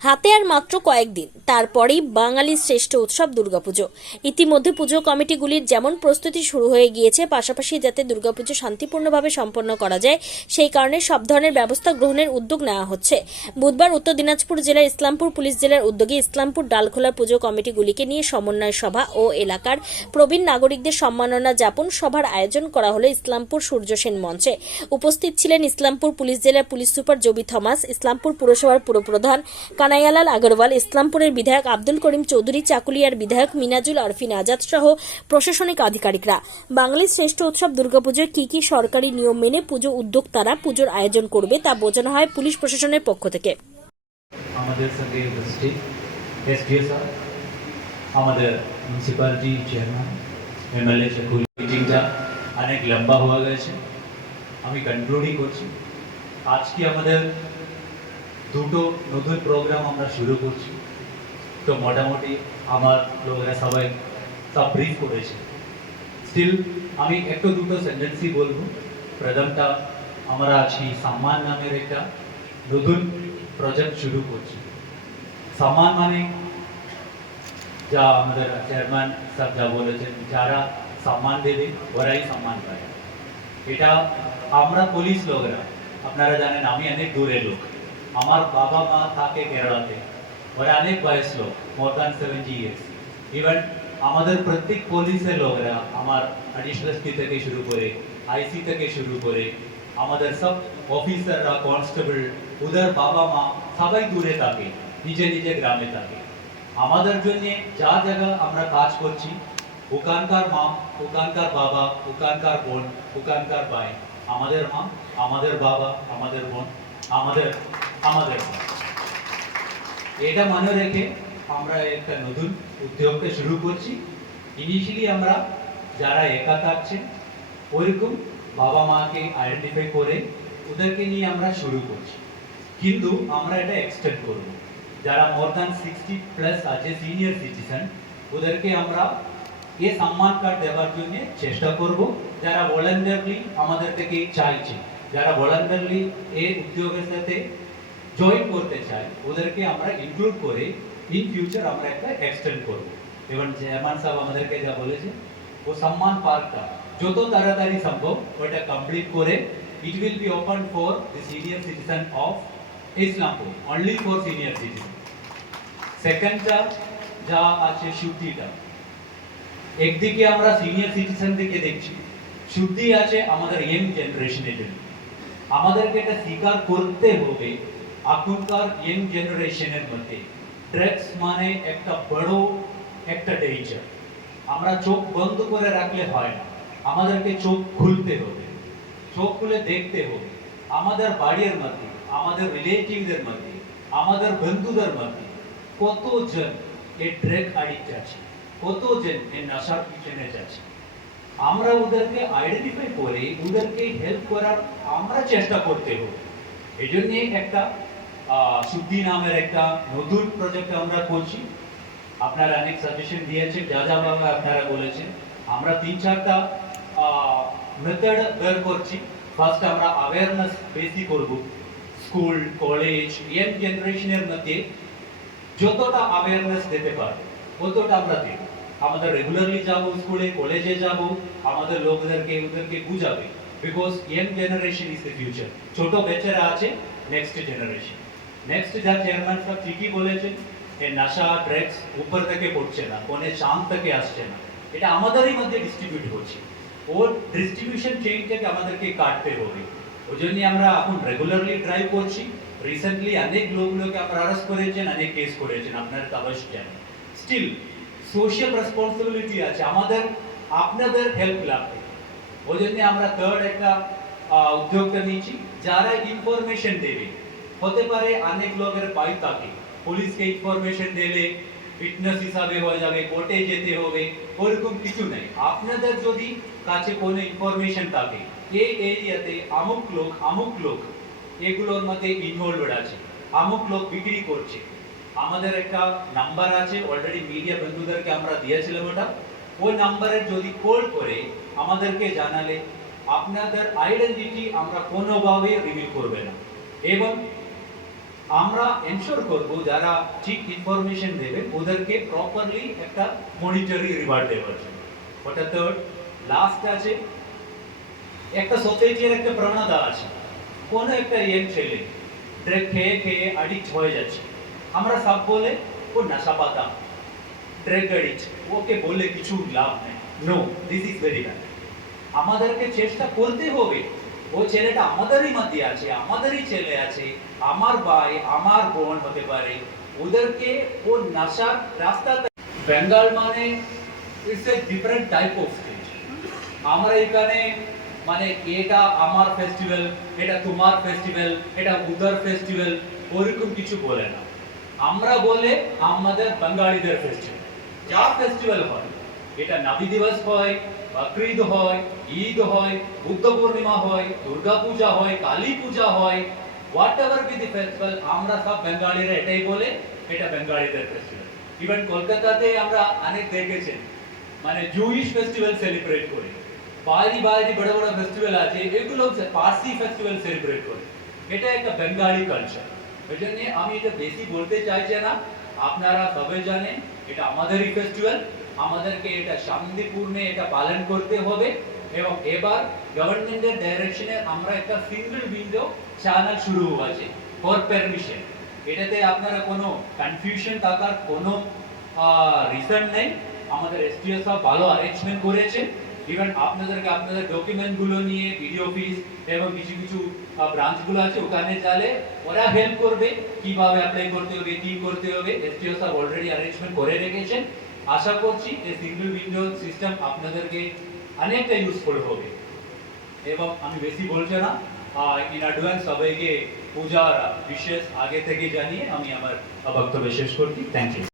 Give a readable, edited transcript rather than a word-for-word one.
হাতে আর মাত্র কয়েকদিন, তারপরেই বাঙালির শ্রেষ্ঠ উৎসব দুর্গাপুজো। ইতিমধ্যে পুজো কমিটিগুলির যেমন প্রস্তুতি শুরু হয়ে গিয়েছে, পাশাপাশি যাতে দুর্গাপুজো শান্তিপূর্ণভাবে সম্পন্ন করা যায় সেই কারণে সব ধরনের ব্যবস্থা গ্রহণের উদ্যোগ নেওয়া হচ্ছে। বুধবার উত্তর দিনাজপুর জেলার ইসলামপুর পুলিশ জেলার উদ্যোগে ইসলামপুর ডালখোলার পুজো কমিটিগুলিকে নিয়ে সমন্বয় সভা ও এলাকার প্রবীণ নাগরিকদের সম্মাননা জ্ঞাপন সভার আয়োজন করা হলো ইসলামপুর সূর্য সেন মঞ্চে। উপস্থিত ছিলেন ইসলামপুর পুলিশ জেলার পুলিশ সুপার জবি থমাস, ইসলামপুর পুরসভার পুরপ্রধান কানাইয়ালাল আগরওয়াল, ইসলামপুরের বিধায়ক আব্দুল করিম চৌধুরী, চাকুলিয়ার বিধায়ক মিনাজুল আরফিন আজাদ সহ প্রশাসনিক আধিকারিকরা। বাঙালির শ্রেষ্ঠ উৎসব দুর্গাপুজোর কি সরকারি নিয়ম মেনে পুজো উদ্যোক্তারা পুজোর আয়োজন করবে তা বোঝানো হয় পুলিশ প্রশাসনের পক্ষ থেকে। আমাদের সঙ্গে উপস্থিত এসডিও স্যার, আমাদের মিউনিসিপ্যালিটি চেয়ারম্যান, এমএলএ চাকুলি, মিটিংটা অনেক লম্বা হয়ে গেছে, আমি কনক্লুডই করছি। আজকে আমাদের দুটো নতুন প্রোগ্রাম আমরা শুরু করছি। তো মোটামুটি আমার লোকেরা সবাই সব ব্রিফ করেছে। স্টিল আমি একটু দুটো সেন্টেন্সই বলবো। প্রথমটা, আমরা আজকে সম্মান নামের একটা নতুন প্রজেক্ট শুরু করছি। সম্মান মানে যা আমাদের চেয়ারম্যান স্যার যা বলেছেন, যারা সম্মান দেবে ওরাই সম্মান পায়। এটা আমরা পুলিশ লোকেরা, আপনারা জানেন আমি অনেক দূরের লোক, আমার বাবা মা থাকে কেরালাতে, ওরা অনেক বয়স লোক, মোর দ্যান 70 years। ইভেন আমাদের প্রত্যেক পুলিশের লোকেরা, আমার অ্যাডিশনাল এসপি থেকে শুরু করে আইসি থেকে শুরু করে আমাদের সব অফিসাররা, কনস্টেবল, ওদের বাবা মা সবাই দূরে থাকে, নিজে নিজে গ্রামে থাকে। আমাদের জন্য যা জায়গা আমরা কাজ করছি, ওখানকার মা, ওখানকার বাবা, ওখানকার বোন, ওখানকার ভাই, আমাদের মা, আমাদের বাবা, আমাদের বোন, আমাদের আমাদের মা। এটা মনে রেখে আমরা একটা নতুন উদ্যোগকে শুরু করছি। ইনিশিয়ালি আমরা যারা একা থাকছে ওইরকম বাবা মাকে আইডেন্টিফাই করে ওদেরকে নিয়ে আমরা শুরু করছি, কিন্তু আমরা এটা এক্সটেন্ড করব। যারা মোর দ্যান 60+ আছে সিনিয়র সিটিজেন, ওদেরকে আমরা এ সম্মান কার্ড দেওয়ার জন্য চেষ্টা করব। যারা ভলান্টিয়ারলি আমাদের থেকে চাইছে, যারা ভলান্টিয়ারলি এই উদ্যোগের সাথে জয়েন করতে চায়, ওদেরকে আমরা ইনক্লুড করে ইন ফিউচার আমরা একটা এক্সটেন্ড করব। এবং চেয়ারম্যান সাহেব আমাদেরকে যা বলেছে, ও সম্মান পার্কটা যত তাড়াতাড়ি সম্ভব ওটা কমপ্লিট করে it will be open for the senior citizen of Islampur, only for senior citizen. সেকেন্ডটা যা আছে শুদ্ধিটা, একদিকে আমরা সিনিয়র সিটিজেন থেকে দেখছি, শুদ্ধি আছে আমাদের ইয়ং জেনারেশনের জন্য। আমাদেরকে এটা স্বীকার করতে হবে, এখনকার ইয়ং জেনারেশনের মধ্যে ড্রাগস মানে একটা বড় একটা ডেঞ্জার। আমরা চোখ বন্ধ করে রাখলে হয় না, আমাদেরকে চোখ খুলতে হবে, চোখ খুলে দেখতে হবে। আমাদের বাড়ির মধ্যে, আমাদের রিলেটিভদের মধ্যে, আমাদের বন্ধুদের মধ্যে কতজন এই ড্রাগ অ্যাডিক্ট আছে, কতজন এই নেশার পিছনে যাচ্ছে। আমরা ওদেরকে আইডেন্টিফাই করে ওদেরকে হেল্প করার আমরা চেষ্টা করতে হবে। এই জন্যে একটা শুদ্ধি নামের একটা নতুন প্রজেক্ট আমরা করছি। আপনারা অনেক সাজেশন দিয়েছেন, যা যা বাবা আপনারা বলেছেন। আমরা 3-4টা মেথড বের করছি। ফার্স্ট আমরা অ্যাওয়ারনেস বেশি করব, স্কুল, কলেজ, ইয়ং জেনারেশনের মধ্যে যতটা অ্যাওয়ারনেস দিতে পারবো ততটা আমরা দেব। আমাদের রেগুলারলি যাব, স্কুলে কলেজে যাব, আমাদের লোকদেরকে ওদেরকে বুঝাবে, because young generation is the future. ছোট বাচ্চারা আছে নেক্সট জেনারেশন। নেক্সট যা চেয়ারম্যান সাহেব ঠিকই বলেছেন, এই নেশা ড্রাগস উপর থেকে পড়ছে না, কোনে চাঁদ থেকে আসছে না, এটা আমাদেরই মধ্যে ডিস্ট্রিবিউট হচ্ছে। ওর ডিস্ট্রিবিউশন চেইনটাকে আমাদেরকে কাটতে হবে। ওই জন্য আমরা এখন রেগুলারলি ড্রাইভ করছি। রিসেন্টলি অনেক লোকগুলোকে আমরা অ্যারেস্ট করেছেন, অনেক কেস করেছেন, আপনারা তো অবশ্যই জানেন। স্টিল সোশ্যাল রেসপন্সিবিলিটি আছে, আমাদের আপনাদের হেল্প লাগবে। ওই জন্য আমরা থার্ড একটা উদ্যোগটা নিয়েছি, যারা ইনফরমেশন দেবে। হতে পারে অনেক লোকের বাই থাকে, পুলিশকে ইনফরমেশন দিলে ফিটনেস হিসাবে হয়ে যাবে, কোর্টে যেতে হবে, ওরকম কিছু নেই। আপনাদের যদি কাছে কোনো ইনফরমেশন থাকে এই এরিয়াতে আমুক লোক এগুলোর মধ্যে ইনভলভড আছে, আমুক লোক বিক্রি করছে, আমাদের একটা নাম্বার আছে, অলরেডি মিডিয়া বন্ধুদেরকে আমরা দিয়েছিলাম ওটা। ওই নাম্বারে যদি কল করে আমাদেরকে জানালে আপনাদের আইডেন্টিটি আমরা কোনোভাবে রিভিল করবে না। এবং আমরা এনশোর করব যারা ঠিক ইনফরমেশন দেবে ওদেরকে প্রপারলি একটা মনিটরি রিওয়ার্ড দেওয়ার জন্য। ওটা থার্ড লাস্ট আছে, একটা সোসাইটির একটা প্রবণতা আছে, কোনো একটা ইয়ং ছেলে ড্রাগ খেয়ে খেয়ে অ্যাডিক্ট হয়ে যাচ্ছে, আমরা সব বলে ও নেশা পাতা ড্রাগ অ্যাডিক্ট, ওকে বলে কিছু লাভ নেই। No, this is very bad. আমাদেরকে চেষ্টা করতে হবে, ও ছেলেটা আমাদেরই মধ্যে আছে, আমাদেরই ছেলে আছে, আমার ভাই আমার বোন হতে পারে, ওদেরকে ও নেশার রাস্তাতে বেঙ্গল মানে it's a different type of stage. আমরা এখানে মানে এটা আমার ফেস্টিভ্যাল, এটা তোমার ফেস্টিভ্যাল, এটা উদার ফেস্টিভ্যাল ওরকম কিছু বলে না। আমরা বলে আমাদের বাঙালিদের ফেস্টিভ্যাল, যা ফেস্টিভ্যাল হয়, এটা নাবি দিবস হয়, বকরিদ হয়, ঈদ হয়, বুদ্ধ পূর্ণিমা হয়, দুর্গা পূজা হয়, কালী পূজা হয়, what ever be the festival, আমরা সব বাঙালিরা এটাই বলে এটা বাঙালিদের ফেস্টিভ্যাল। ইভেন কলকাতাতে আমরা অনেক দেখেছেন মানে জুইশ ফেস্টিভ্যাল সেলিব্রেট করে, বাইরে বাইরে বড় বড় ফেস্টিভ্যাল আছে, এগুলো পার্সি ফেস্টিভ্যাল সেলিব্রেট করে, এটা একটা বেঙ্গলি কালচার। ওই জন্য আমি এটা বেশি বলতে চাইছি না, আপনারা সবাই জানেন এটা আমাদেরই ফেস্টিভ্যাল, আমাদেরকে এটা শান্তিপূর্ণে এটা পালন করতে হবে। এবং এবার গভর্নমেন্টের ডাইরেকশনে আমরা একটা সিঙ্গেল উইন্ডো চ্যানেল শুরু হয়েছে ফর পারমিশন, এটাতে আপনারা কোনো কনফিউশন থাকার কোনো রিজন নেই। আমাদের এসটিও সব ভালো অ্যারেঞ্জমেন্ট করেছে, ইভেন আপনাদেরকে আপনাদের ডকুমেন্টগুলো নিয়ে ভিডিও অফিস এবং কিছু কিছু ব্রাঞ্চগুলো আছে ওখানে গেলে ওরা হেল্প করবে কিভাবে অ্যাপ্লাই করতে হবে, কি করতে হবে, এসটিও সব অলরেডি অ্যারেঞ্জমেন্ট করে রেখেছেন। আশা করছি এই সিঙ্গেল উইন্ডো সিস্টেম আপনাদেরকে অনেকটা ইউজফুল হবে। এবং আমি বেশি বলছি না, ইন অ্যাডভান্স সবাইকে পূজার বিশেষ আগে থেকে জানিয়ে আমি আমার বক্তব্য শেষ করছি। Thank you.